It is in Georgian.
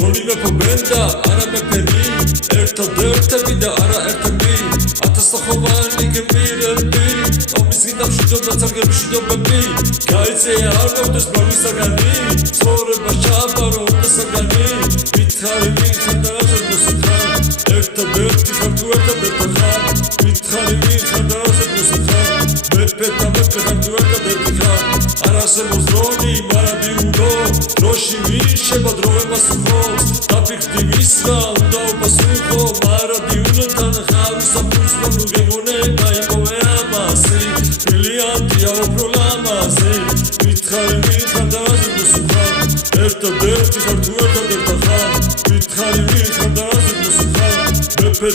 Rolime pobenda, ara meperi ერთადერთები და არა ერთები ათასახოვანი გემირები ომის გინდამ შიდობა ცალკე შიდობები გაიწეა არ გავდეს მამისაგანი ცხოვრება ჩაბარო უდასაგანი მითხარი მიხარ და რაზედ მოსიხარ ერთადერთი ხარ თუ ერთადერთი ხარ მითხარი მიხარ და რაზედ მოსიხარ მეფე ხარ თუ ერთადერთი ხარ არ არსებობს დრონი მარადი უბო დროში ვიშება დროებას უხობს დაფიქრდი მისმა უნდა უპასუხო მარადი უნოთან ხალისაფურს ნუ გეგონე გაიყოვე ამასი ბრილიანტია უბრალამაზი მითხარი მიხარ და რაზედ მოსიხარ ერთადერთი ხარ თუ ერთადერთი ხარ მითხარი მიხარ და რაზედ მოსიხარ მეფე